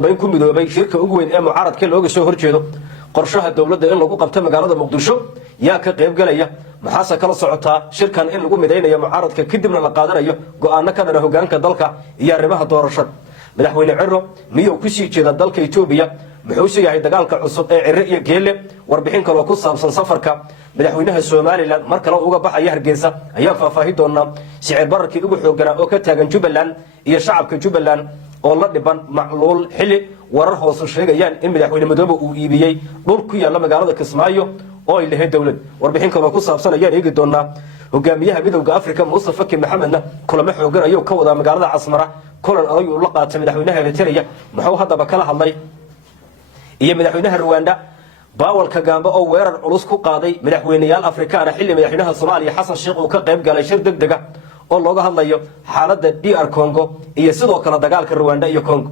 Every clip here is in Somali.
بينكم مدوبي شركة أقوين إيه معارض كل وجه سهر جدو قرشها الدولة إن لقوا قبت مقالة مقدشو يا كقيب قليا محاسة كلا صعطها شركة إن لقوا مدينة يا معارض ككد من القادر أيه قانا كذا له جان كدلك يا ربها دورشة مدحوين عرو ميو كسي كذا دلك إثيوبيا بحوسي هاي دجالك عصب عرقية جيل واربحين كلا قصة بسن سفرك مدحوينها السومالي لان مركلا uga baxaya Hargeysa ayaa faahfaahin doona sicir bararkii ugu xoogana oo ka taagan Jubbaland iyo shacabka Jubbaland oo la dhiban macluul xili warar hoos sheegayaan in madaxweyne Madoobe uu iibiyay dhul ku yaala magaalada Kismaayo oo ay leeyahay dawlad warbixin kale ku saabsan ayaa eegi doona hogaamiyaha midowga Afrika Muuse Faki Maxamedna kulamo xoogan ayuu ka wada magaalada Casmara kulan ayuu la qaatay madaxweynaha Eritrea muxuu hadaba kala hadlay iyo madaxweynaha Rwanda باول كجامبا أو وير العروس كقاضي مدحوينيال أفريقيا حل مدحوينها الصومالي حسن شيخ وكقيب قال يشير دقة والله جه الله يو حالة DR كونغو يسدوا كنا دجال كرواندا يو كونغو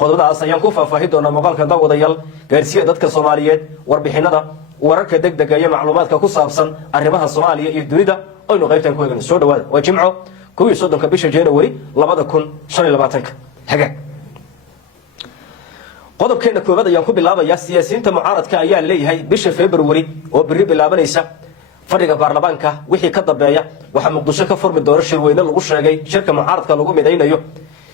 قدرنا أصلا كوفا فهيدونا مقال كذا وضيال جالسية دتك الصوماليات وربحنا ده ورك دقة يا معلومات كقصة أبصن الرماها الصومالية يدريدا أو نغير تنكوي من السود وجمعه كوي صدق كبيش جانوري لبعض كون شن لبعضك حاجة قدب كنا كوبادة ينكو باللعبة يا سياسيين تمعارض كأيان ليه هاي بش فبراير وبري باللعبة ليس فرق برلمانكا وحي كذب بيا وحمد دوشة كفر من الدور الشروينة الغش جاي شركة معارض كلوجو مدينة يو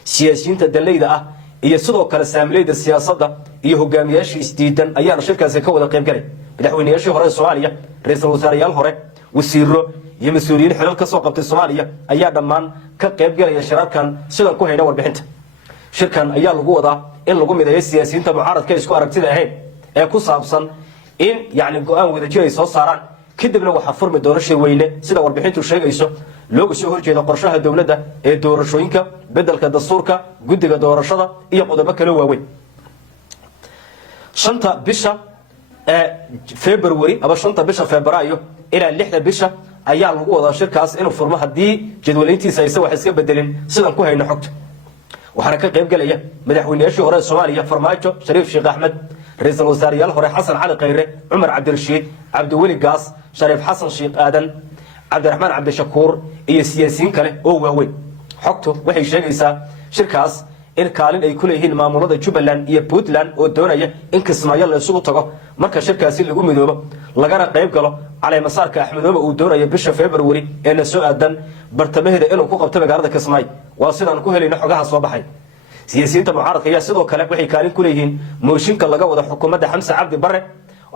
سياسيين تدلي ده يصدق كالساملي ده السياسة ده يهجمياش استيدن أيان شركة زي كودا قيم جري بدحوين ياشي هراء الصومالية رئيس الوزراء الهراء والسيرو يمسؤولين حلال كسوقة الصومالية أيان دمان كقيم جري الشراب كان سلام كوهنا والبحنت شركة أيان الجودة إن لقوا مدينة السياسيين تبعارض كيس كوارك تدا هين كوس أبصن إن يعني قام وذا جاي صارن كده وحفر من دور الشروينة سيدا وربحينتو الشيء يسوع لو شهور جدا قرشها الدولة ده دور الشوينكا بدل كدستوركا جد كدور الشضا يقود بكلوا وين شنطة بشة فبراير أبى شنطة بشة فبراير إلى اللحدة بشة أيام لقوا شركة إنه فرمها دي جدولينتي سيسوي حساب بدلين سيدا كوه إنه حكت وحركة قيب قلية مدحويني أشي هراء الصومالية فرمايتو شريف شيخ أحمد رئيس الوزراء الهراء حسن علي قيري عمر عبد الرشيد عبد الولي قاص شريف حسن شيخ آدن عبد الرحمن عبد الشكور إيه سياسيين كله هو وين حكته وحي شيء يسا شركاس إن كالين أي كلهن مامورات جبلان إيه بوتلان ودونية إن كسمايا للسوق تجا مركز شركاس اللي قوم يدوبه لقنا قيب قالوا على مسار كأحمد ودونية بش فبراير إن السوق آدن برتمه ده إنه كوكب تبع عرض كسماي واصلا نكوه اللي نحجها صباحي سياسيين معارض هي سيدو كلام وحي كالين كلهن موشين كلا جوا ده حكومة حمزة عبد بره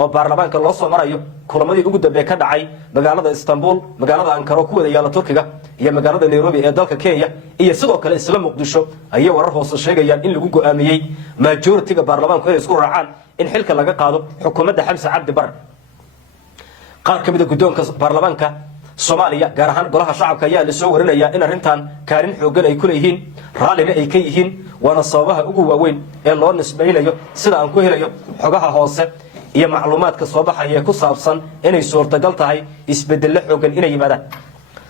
أو برلمان كلا صو مرأيو كل ما يوجد بيكاد عاي مقالة إسطنبول مقالة أنقرة كوه يلا تركيا هي مقالة نيروبي دالك كينيا هي سيدو كلا إسلام مقدسو هي وراه الشيء يعني إن اللي جوجو أميي ماجور تيجا برلمان كله يذكر عن إن حلك لقى قادو حكومة حمزة عبد بره قار كبير قدوم برلمان Soomaaliya gaar ahaan golaha shacabka ayaa la soo warinaya in arintan kaalin xoogan ay ku leeyihiin raalina ay ka yihiin wana sababaha ugu waaweyn ee loo nisbaynayo sida aan ku helayo xogaha hoose iyo macluumaadka soo baxaya ku saabsan inay suurtagal tahay isbedel xoogan inay yimaadaan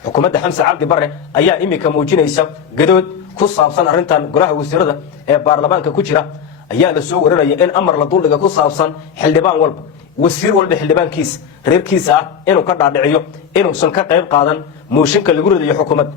xukuumadda Xamse Cabdi Barre ayaa imika muujinaysa gadood ku saabsan arintan golaha wasiirada ee baarlamaanka ku jira ayaa la soo warinaya in amar la duldhiga ku saabsan xildhibaan walba wasiir walba xildhibaankiis reerkiisa inuu ka dhaadhiciyo inuu san ka qayb qaadan mooshinka lagu ridayo xukuumadda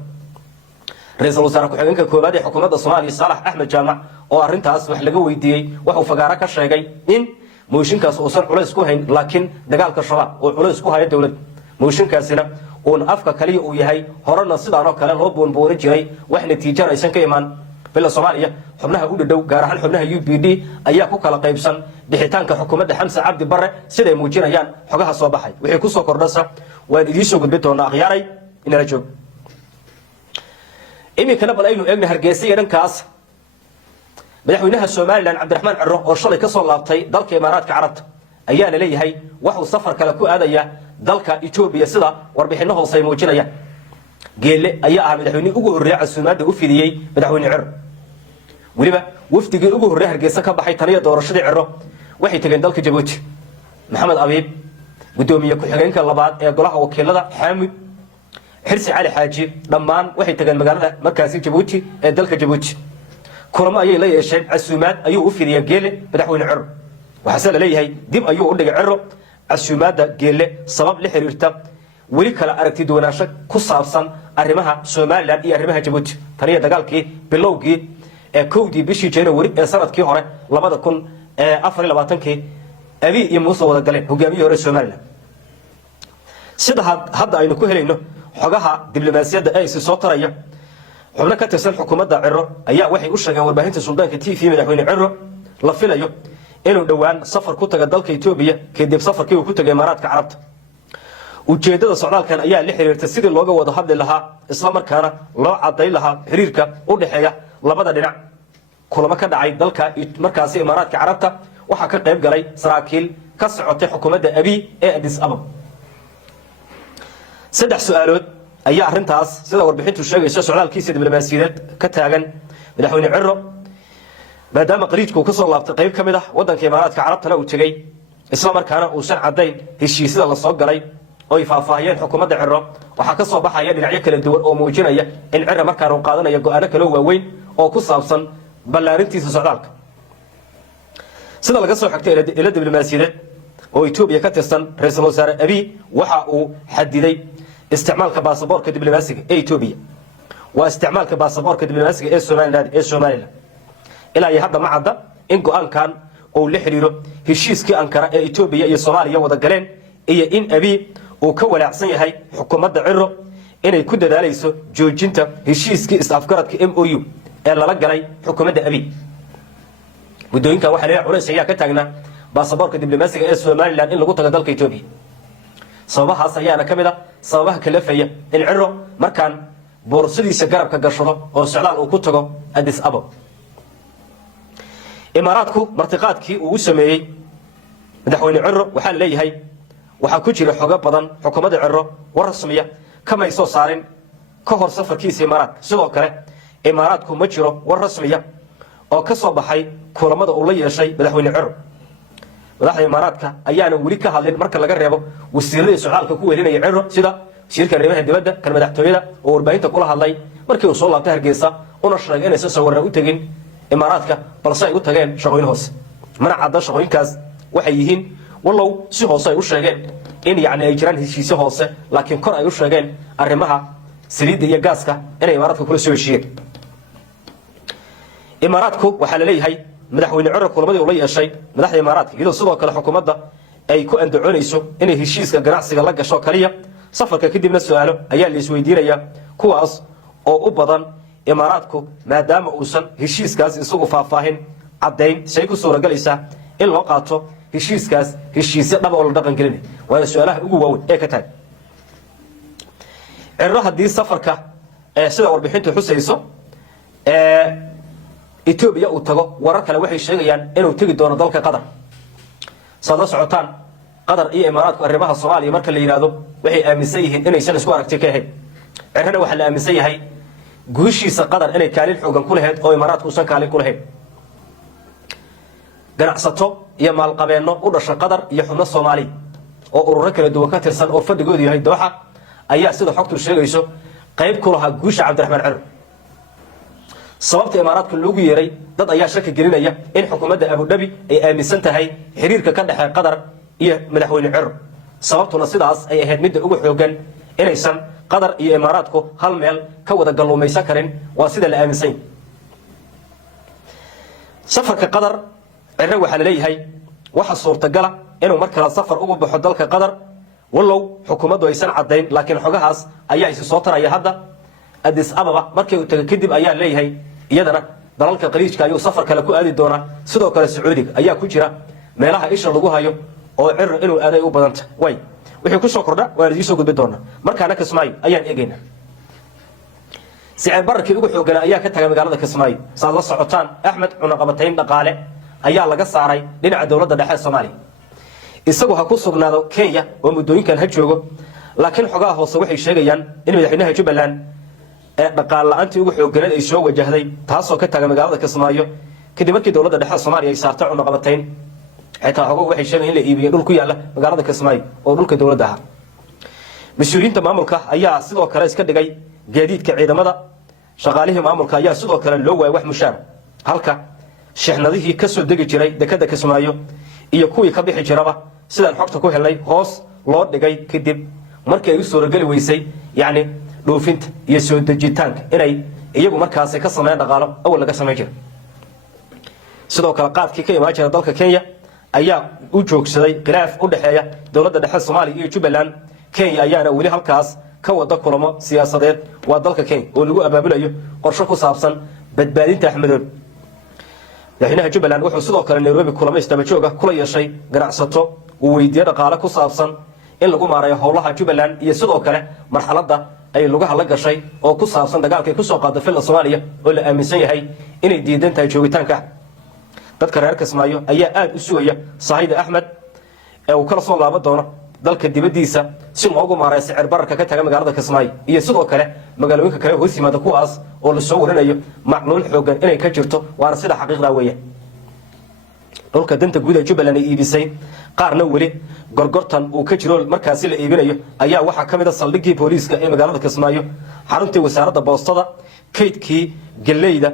ra'iisul wasaare ku-xigeenka koobaad ee xukuumadda Soomaaliya Saalax Axmed Jaamac oo arintaas wax laga weydiiyay wuxuu fagaara ka sheegay in mooshinkaas uusan culays ku hayn laakiin dagaalka shabaab oo culays ku haya dawladda mooshinkaasina uu afka kaliya uu yahay horena sidaan oo kale loo boonboorin jiray wax natiijo aysan ka imaan بلا Soomaaliya xubnaha u dhaw gaar ahaan xubnaha UPD ayaa ku kala qaybsan bixitaanka xukuumadda Xamse Cabdi Barre siday muujinayaan xogaha soo baxay wixii ku soo kordhasa waan idin soo gudbin doonaa akhyaaray in la joog imikana bal aynu eegna Hargeysa iyo dhankaas madaxweynaha Soomaaliland Cabdiraxmaan Cirro oo shalay ka soo laabtay dalka Imaaraadka Carabta ayaa la leeyahay wuxuu safar kale ku aadaya dalka Itoobiya sida warbixino hoose ay muujinayaan geelle ayaa ah madaxweynaha ugu horeeyay casuumaadda u fidiyay madaxweyne Cirro waliba wafdigii ugu horeeyay Hargeysa ka baxay taniya doorashadii Cirro waxay tageen dalka Djibouti Maxamed Abiib gudoomiye ku-xigeenka labaad ee golaha wakiilada Xaamid Xirsi Cali Xaaji dhammaan waxay tageen magaalada markaasi Djibouti ee dalka Djibouti kulamo ayay la yeesheen casuumaad ayuu u fidiyay geelle madaxweyne Cirro waxa la leeyahay dib ayuu u dhigay Cirro casuumaadda geelle sabab la xiriirta weli kala aragti duwanaansho ku saabsan arrimaha Soomaaliland iyo arrimaha Djibouti taniya dagaalkii bilowgii كودي بشي جانوري سنة هوري لبدا كن أفر لباتنكي أبي يموسى ودا قالين هجامي هوري سوماليلاند sida hadda aynu ku helayno xogaha diblomaasiyadda ay soo taraya xubno ka tirsan xukuumadda Ciro ayaa waxay u sheegeen warbaahinta Suudaanka TV madaxweyne Ciro la filayo inuu dhawaan safar ku tago dalka Itoobiya kadib safarkii uu ku tagay Imaaraadka Carabta ujeedada socdaalkan ayaa la xiriirtay sidii looga wada hadli lahaa isla markaana loo cadeyn lahaa xiriirka u dhaxeeya labada dhinac kulamo ka dhacay dalka markaas Imaaraadka Carabta waxa ka qayb galay saraakiil ka socotay xukuumadda Abiy ee Addis Ababa saddex su'aalood ayaa arintaas sida warbixintu sheegayso socdaalkiisa diblomaasiyadeed ka taagan madaxweyne Ciro maadaama qariijku ka soo laabtay qayb kamid ah wadanka Imaaraadka Carabtana uu tagay isla markaana uu san cadeyn heshiisada la soo galay oo ay faahfaahiyeen xukuumadda Ciro waxa ka soo baxaya dhinacyo kala duwan oo muujinaya in Ciro markaan uu qaadanayo go'aano kala waaweyn oo ku saabsan ballaarintiisa socdaalka sida laga soo xigtay ila diblomaasiyadeed oo Itoobiya ka tirsan ra'iisul wasaare Abiy waxa uu xadiday استعمال كباسبور كدبلوماسي إثيوبيا واستعمال كباسبور كدبلوماسي الصوماليلاند إلى يهذا ما عدا إن قان كان أو لحريره هشيس كي أنكر إثيوبيا يا الصومالية وذقلين إيه إن أبي وكول عصية هاي حكومة عرو إن يكون ده ليسو جوجنتا هشيس كي استفكرت كMOU إلا لقلي حكومة أبي ودوين كواحد لا عرس هي كتاعنا باسبور كدبلوماسي الصوماليلاند إن لقطة دالك إثيوبيا sababaha sayana kamida sababaha kalafaya in Ciro markaan boorsidiisa garabka gashado oo socdaal uu ku tago Addis Ababa Imaaraadku martiqaadkii uu sameeyay madaxweyne Ciro waxa leeyahay waxa ku jira xogo badan xukuumadda Ciro war rasmiya kama ay soo saareen ka hor safarkiisa Imaaraadka sidoo kale Imaaraadku ma jiro war rasmiya oo ka soo baxay kulamada uu la yeeshay madaxweyne Ciro madaxda Imaaraadka ayaana wali ka hadlin marka laga reebo wasiirada socdaalka ku welinaya Ciro sida shirka arrimaha dibadda kan madaxtooyada oo warbaahinta kula hadlay markii uu soo laabtay Hargeysa una sheegay inay sawirro u tagin Imaaraadka balse ay u tageen shaqooyin hoose mana cadda shaqooyinkaas waxay yihiin wallow si hoose ay u sheegeen in yaani ay jiraan heshiisyo hoose laakiin kor ay u sheegeen arrimaha saliidda iyo gaaska inay Imaaraadka kula soo heshiiyeen Imaaraadku waxa la leeyahay madaxweyne Ciro kulamadii uu la yeeshay madaxda Imaaraadka iyadoo sidoo kale xukuumadda ay ku andacoonayso inay heshiiska ganacsiga la gasho kaliya safarka kadibna su'aalo ayaa la isweydiinaya kuwaas oo u badan Imaaraadku maadaama uusan heshiiskaas isagu faahfaahin cadeyn say ku soo galaysa in loo qaato heshiiskaas heshiisyo dhab oo la dhaqan gelin waa su'aalaha ugu waaweyn ee ka tahay Ciro hadii safarka sida warbixintu xusayso Itoobiya uu tago warar kale waxay sheegayaan inuu tagi doono dalka Qatar sada socotaan Qatar iyo Imaaraadku arrimaha Soomaaliya marka la yiraahdo waxay aaminsan yihiin inay san isku aragti ka ahayn Cirana waxa la aaminsan yahay guushiisa Qatar inay kaalin xoogan ku lahayd oo Imaaraadku san kaalin ku lahayd ganacsato iyo maalqabeeno u dhashay Qatar iyo xubno Soomaali oo ururo kala duwan ka tirsan oo fadhigoodu yahay Dooxa ayaa sida xogtu sheegayso qayb ku lahaa guusha Cabdiraxmaan Ciro sababta Imaaraadku loogu yeeray dad ayaa shaki gelinaya in xukuumadda Abu Dhabi ay aaminsan tahay xiriirka ka dhaxay Qatar iyo madaxweyne Ciro sababtuna sidaas ay ahayd mid ugu xoogan inaysan Qatar iyo Imaaraadku hal meel ka wada galuumaysan karin waa sida la aaminsan safarka Qatar Ciro waxa la leeyahay waxa suurtagal ah inuu markale safar ugu baxo dalka Qatar wallow xukuumaddu aysan cadeyn laakiin xogahaas ayaa is soo taraya hadda Addis Ababa markii uu tagay kadib ayaa leeyahay iyadana dalalka qariijka ayuu safar kale ku aadi doona sidoo kale Sacuudiga ayaa ku jira meelaha isha lagu hayo oo Ciro inuu aaday u badanta way wixii ku soo kordha waan idin soo gudbin doona markaana Kismaayo ayaan eegayna sicir bararkii ugu xoogan ayaa ka tagay magaalada Kismaayo saad la socotaan Axmed cunaqabatayn dhaqaale ayaa laga saaray dhinaca dawladda dhexe Soomaaliya isagu ha ku sugnaado Kenya oo muddooyinkan ha joogo laakiin xogaha hoose waxay sheegayaan in madaxweynaha Jubbaland dhaqaale la'aantii ugu xooganeed ay soo wajahday taasoo ka tagay magaalada Kismaayo kadib markii dawladda dhexe Soomaaliya ay saartay cunaqabatayn xitaa xogo waxay sheegayaan in la iibiyo dhul ku yaala magaalada Kismaayo oo dhulka dawladda ah mas'uuliyiinta maamulka ayaa sidoo kale iska dhigay gaadiidka ciidamada shaqaalihii maamulka ayaa sidoo kale loo waayay wax mushaar halka shixnadihii ka soo degi jiray dekada Kismaayo iyo kuwii ka bixi jiraba sidaan xogta ku helnay hoos loo dhigay kadib markii ay u soo gali weysay yaani dhoofinta iyo soo dejitaanka inay iyagu markaas ka sameeyaan dhaqaalo awal laga sameeyay jira sidoo kale qaadkii ka imaan jira dalka Kenya ayaa u joogsaday khilaaf u dhaxeeya dawladda dhexe Soomaaliya iyo Jubbaland Kenya ayaana wali halkaas ka wada kulamo siyaasadeed waa dalka Kenya oo lagu abaabulayo qorshe ku saabsan badbaadinta Axmedood madaxweynaha Jubbaland wuxuu sidoo kale Nairobi kulamo isdaba joog ah kula yeeshay ganacsato uu weydiiyay dhaqaale ku saabsan in lagu maareeyo howlaha Jubbaland iyo sidoo kale marxaladda ay lugaha la gashay oo ku saabsan dagaalka ku soo qaaday filla Soomaaliya oo la aaminsan yahay inay diidan tahay joogitaanka dadka reer Kismaayo ayaa aad u sugaya Saahid Axmed ee uu kala soo laaban doono dalka dibadiisa si loogu maareeyo sicir bararka ka taga magaalada Kismaayo iyo sidoo kale magaalooyinka kale hoos yimaada kuwaas oo la soo warinayo macluul xoogan inay ka jirto waana sida xaqiiqda weeye dhulka danta guud ee Jubbaland ay iibisay qaarna wali gorgortan uu ka jiro markaas la iibinayo ayaa waxa kamid ah saldhiggii booliiska ee magaalada Kismaayo xaruntii wasaaradda boostada kaydkii galeyda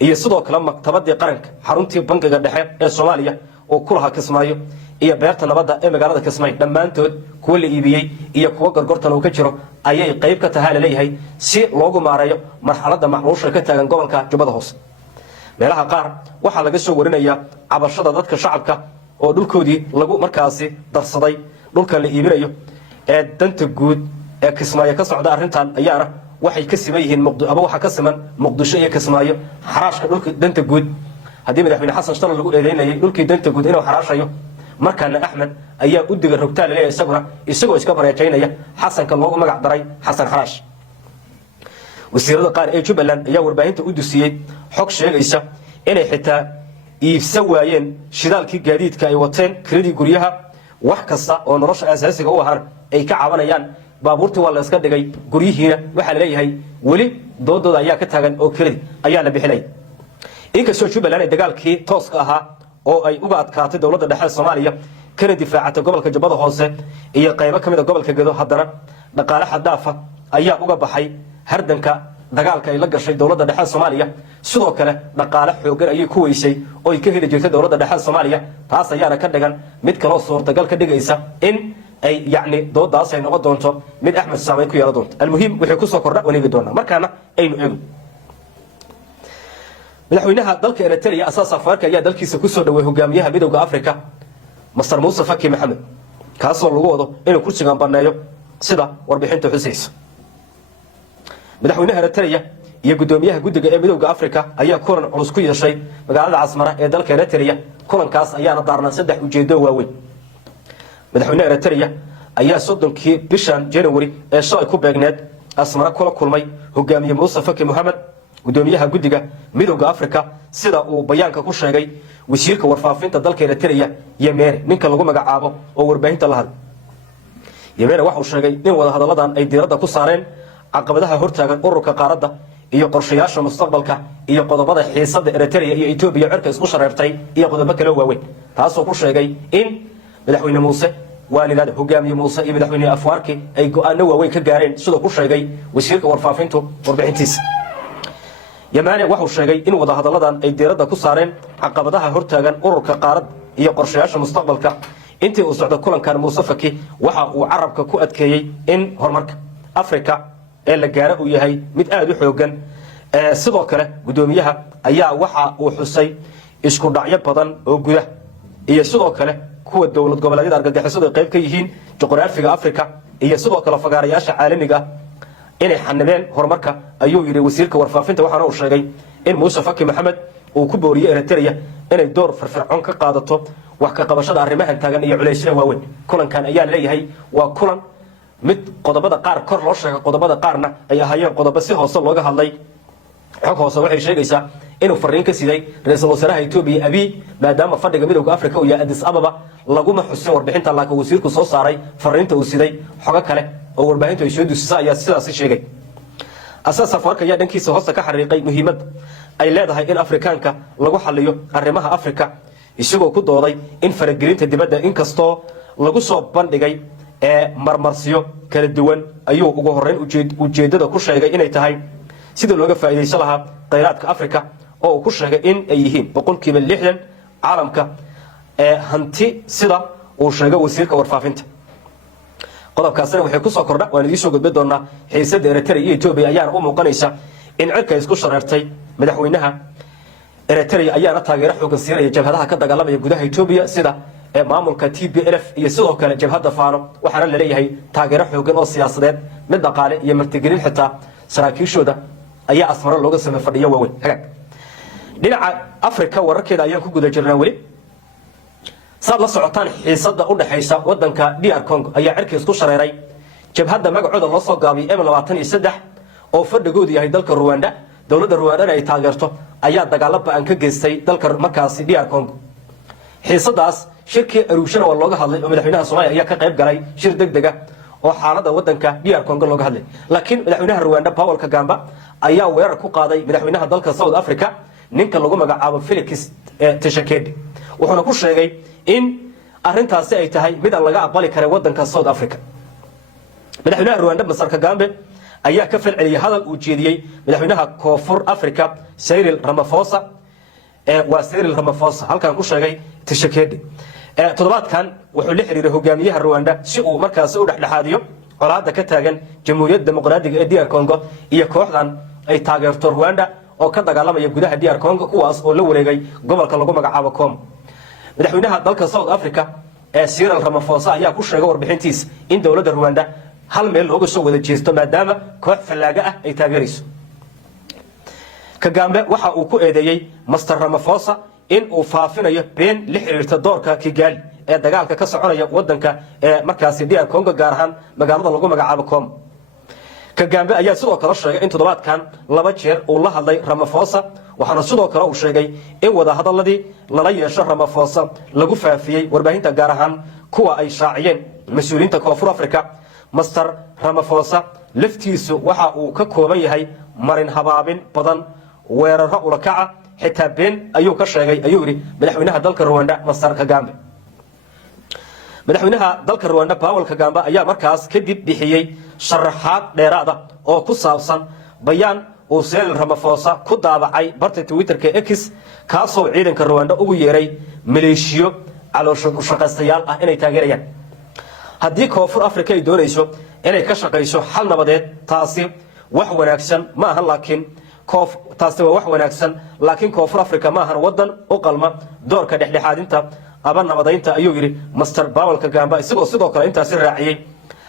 iyo sidoo kale maktabadii qaranka xaruntii bangiga dhexe ee Soomaaliya oo ku lahaa Kismaayo iyo beerta nabadda ee magaalada Kismaayo dhamaantood kuwa la iibiyay iyo kuwa gorgortan uu ka jiro ayay qayb ka tahay leeyahay si loogu maareeyo marxaladda macluusha ka taagan gobolka Jubbada Hoose meelaha qaar waxa laga soo warinayaa cabashada dadka shacabka oo dhulkoodii lagu markaasi darsaday dhulka la iibinayo ee danta guud ee Kismaayo ka socda arintan ayaana waxay ka siman yihiin waxa ka siman Muqdisho iyo Kismaayo xaraashka dhulka danta guud hadii madaxweyne Xasan Sheikh lagu eedeynayay dhulkii danta guud inuu xaraashayo markaana Axmed ayaa u diga rogtaal leeyahay isagoo iska bareejaynaya Xasanka loogu magac daray Xasan Xaraash wasiirada qaar ee Jubbaland ayaa warbaahinta u dusiyay xog sheegaysa inay xitaa iibsan waayeen shidaalkii gaadiidka ay wateen kiradii guryaha wax kasta oo nolosha asaasiga u ahaan ay ka cabanayaan baabuurtii waa la iska dhigay guryihiina waxa la leeyahay wali doodooda ayaa ka taagan oo kiradi ayaa la bixinay inkastoo Jubbaland ay dagaalkii tooska ahaa oo ay uga adkaatay dawladda dhexe Soomaaliya kana difaacatay gobolka Jubbada Hoose iyo qaybo kamid ah gobolka Gedo haddana dhaqaale xadaafa ayaa uga baxay hardanka dagaalka ay la gashay dawladda dhexe Soomaaliya sidoo kale dhaqaale xoogan ayay ku weysay oo ay ka heli jirtay dawladda dhexe Soomaaliya taas ayaana ka dhigan mid kale oo suurtagal ka dhigaysa in ay doodaas ay noqon doonto mid Axmed Saameyn ku yeelan doonto almuhiim wixii ku soo kordha wanaagi doona markaana aynu eego madaxweynaha dalka Eritrea asaas Afrika ayaa dalkiisa ku soo dhaweey hogaamiyaha midowga Afrika Masar Muuse Faki Maxamed kaasoo lagu wado inuu kursiga baneeyo sida warbixinta xusaysa madaxweynaha Eritrea iyo gudoomiyaha guddiga ee midowga Afrika ayaa kulan culus ku yeeshay magaalada Asmara ee dalka Eritrea kulankaas ayaana daarnaa saddex ujeedo waaweyn madaxweynaha Eritrea ayaa 30kii bishan January ee soo ku beegneed Asmara kula kulmay hogaamiye Muuse Faki Maxamed gudoomiyaha guddiga midowga Afrika sida uu bayaanka ku sheegay wasiirka warfaafinta dalka Eritrea Yemere ninka lagu magacaabo oo warbaahinta la hadlay Yemere waxa uu sheegay in wada hadaladan ay diiradda ku saareen caqabadaha hortaagan ururka qaaradda iyo qorshayaasha mustaqbalka iyo qodobada xiisadda Eritrea iyo Ethiopia cirka isku shareertay iyo qodobo kale waaweyn taasoo ku sheegay in madaxweyne Muuse waalidada hogaamiye Muuse iyo madaxweyne Afwerki ay go'aano waaweyn ka gaareen sida ku sheegay wasiirka warfaafintu warbixintiisa Yemere waxa uu sheegay in wada hadaladan ay diiradda ku saareen caqabadaha hortaagan ururka qaarad iyo qorshayaasha mustaqbalka intii uu socdo kulankan Muuse Faki waxa uu carabka ku adkeeyay in horumarka Afrika ee la gaaro uu yahay mid aad u xoogan sidoo kale gudoomiyaha ayaa waxa uu xusay isku dhacyo badan oo gudaha iyo sidoo kale kuwa dawlad goboleedyada argagixisada qayb ka yihiin juqraafiga Afrika iyo sidoo kale fagaarayaasha caalamiga inay xanibeen horumarka ayuu yiri wasiirka warfaafinta waxaana uu sheegay in Muuse Faki Maxamed uu ku booriyay Eritrea inay door firfircoon ka qaadato wax ka qabashada arrimahan taagan iyo culeysyo waaweyn kulankan ayaa leeyahay waa kulan mid qodobada qaar kor loo sheegay qodobada qaarna ay ahaayeen qodobo si hoose looga hadlay xog hoose waxay sheegaysaa inuu fariin ka siday ra'iisul wasaaraha Ethiopia Abiy maadaama fadhiga midowga Afrika uu yahay Addis Ababa laguma xusin warbixinta laakiin wasiirku soo saaray fariinta uu siday xogo kale oo warbaahintu ay soo dusisay ayaa sidaas sheegay asaas Afrika ayaa dhankiisa hoosta ka xariiqay muhiimada ay leedahay in Afrikaanka lagu xalliyo arrimaha Afrika isagoo ku dooday in faragelinta dibadda inkastoo lagu soo bandhigay marmarsiyo kala duwan ayuu ugu horeyn ujeedada ku sheegay inay tahay sida looga faa'iideysan lahaa kheyraadka Afrika oo uu ku sheegay in ay yihiin 60% caalamka hanti sida uu sheegay wasiirka warfaafinta qodobkaasna waxay ku soo kordha waan idin soo gudbin doonaa xiisadda Eritrea iyo Ethiopia ayaana u muuqanaysa in cirka isku shareertay madaxweynaha Eritrea ayaana taageero xooggan siinaya jabhadaha ka dagaalamaya gudaha Itoobiya sida maamulka TPLF iyo sidoo kale jabhada Faano waxaana la leeyahay taageero xooggan oo siyaasadeed mid dhaqaale iyo martigelin xitaa saraakiishooda ayaa asmaro looga sameeyay fadhiyo waaweyn dhinaca Afrika wararkeeda ayaan ku guda jirnaa wali saad la socotaan xiisada u dhaxaysa wadanka DR Congo ayaa cirka isku shareeray jabhada magacooda loo soo gaabiyay M23 oo fadhigoodu yahay dalka Rwanda dawladda Rwanda ay taageerto ayaa dagaalo ba'an ka geystay dalka markaasi DR Congo xiisadaas shirkii Arusha oo looga hadlay madaxweynaha Soomaaliya ayaa ka qayb galay shir degdeg ah oo xaaladda wadanka DR Congo looga hadlay laakiin madaxweynaha Rwanda Paul Kagame ayaa weerar ku qaaday madaxweynaha dalka South Africa ninka lagu magacaabo Felix Tshisekedi wuxuuna ku sheegay in arrintaasi ay tahay mid aan laga aqbali karin wadanka South Africa madaxweynaha Rwanda Mr Kagame ayaa ka falceliyay hadal uu jeediyay madaxweynaha Koonfur Afrika Cyril Ramaphosa waa Cyril Ramaphosa halkan ku sheegay Tshisekedi toddobaadkan wuxuu la xiriiray hogaamiyaha Rwanda si uu markaas u dhaxdhaxaadiyo colaadda ka taagan Jamhuuriyadda Dimuqraadiga ee DR Congo iyo kooxdan ay taageerto Rwanda oo ka dagaalamaya gudaha DR Congo kuwaas oo la wareegay gobolka lagu magacaabo Kom madaxweynaha dalka South Africa Cyril Ramaphosa ayaa ku sheegay warbixintiisa in dawladda Rwanda hal meel looga soo wada jeesto maadaama koox falaaga ah ay taageerayso Kagame waxa uu ku eedeeyay Mr Ramaphosa in uu faafinayo been la xiriirta doorka Kigali ee dagaalka ka soconaya wadanka markaasi DR Congo gaar ahaan magaalada lagu magacaabo Kom Kagame ayaa sidoo kale sheegay in toddobaadkan laba jeer uu la hadlay Ramaphosa waxaana sidoo kale uu sheegay in wada hadaladii lala yeesho Ramaphosa lagu faafiyay warbaahinta gaar ahaan kuwa ay shaaciyeen mas'uuliyiinta Koonfur Afrika Mr Ramaphosa laftiisu waxa uu ka kooban yahay marin habaabin badan weeraro ula kaca xitaa been ayuu ka sheegay ayuu yiri madaxweynaha dalka Rwanda Mr Kagame madaxweynaha dalka Rwanda Paul Kagame ayaa markaas kadib bixiyay sharaxaad dheeraad ah oo ku saabsan bayaan uu Cyril Ramaphosa ku daabacay barta Twitterka X kaasoo ciidanka Rwanda ugu yeeray maleeshiyo caloosho u shaqaystayaal ah inay taageerayaan haddii Koonfur Afrika ay doonayso inay ka shaqayso xal nabadeed taasi wax wanaagsan ma aha laakiin taasi waa wax wanaagsan laakiin Koonfur Afrika ma aha wadan u qalma doorka dhexdhexaadinta aba nabadeynta ayuu yiri Mr Paul Kagame isagoo sidoo kale intaas raaciyay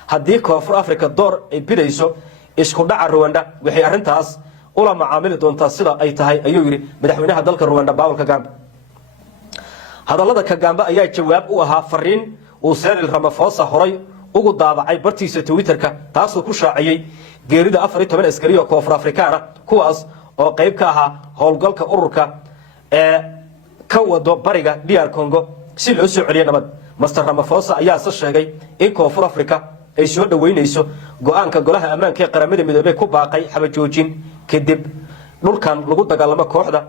haddii Koonfur Afrika door ay bidayso isku dhaca Rwanda waxay arrintaas ula macaamili doontaa sida ay tahay ayuu yiri madaxweynaha dalka Rwanda Paul Kagame hadallada Kagame ayaa jawaab u ahaa fariin uu Cyril Ramaphosa horay ugu daabacay bartiisa Twitterka taasoo ku shaaciyay geerida 14 askari oo Koonfur Afrikaan ah kuwaas oo qayb ka ahaa howlgalka ururka ka wado bariga DR Congo si loo soo celiyo nabad Mr Ramaphosa ayaa sheegay in Koonfur Afrika ay soo dhaweynayso go'aanka golaha ammaanka ee qaramada midoobay ku baaqay xabajoojin kadib dhulkan lagu dagaalamo kooxda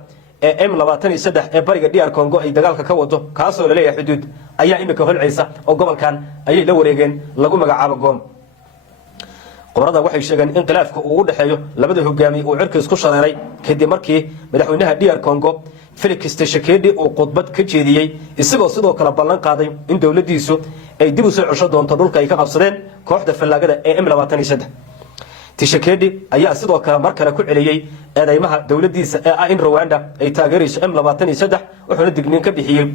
M23 ee bariga DR Congo ay dagaalka ka wado kaasoo la leeyahay xuduud ayaa imika holcaysa oo gobolkan ayay la wareegeen lagu magacaabo Gom qorada waxay sheegeen in khilaafka uu u dhaxeeyo labada hogaamiye uu cirka isku shareeray kadib markii madaxweynaha DR Congo Felix Tshisekedi uu khudbad ka jeediyay isagoo sidoo kale ballan qaaday in dawladdiisu ay dib u soo cesho doonto dhulka ay ka qabsadeen kooxda fallaagada ee M23 Tshisekedi ayaa sidoo kale mar kale ku celiyay eedeymaha dawladdiisa ee ah in Rwanda ay taageerayso M23 wuxuuna digniin ka bixiyay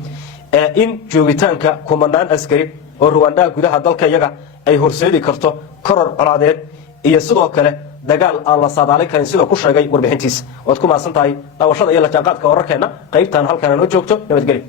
in joogitaanka kumanaan askari oo Rwanda gudaha dalka iyaga ay horseedi karto koror colaadeed iyo sidoo kale dagaal aan la saadaalin karin sida ku sheegay warbixintiisa waad ku maasan tahay daawashada iyo la jaanqaadka wararkeena qaybtan halkan aan u joogto nabadgelyo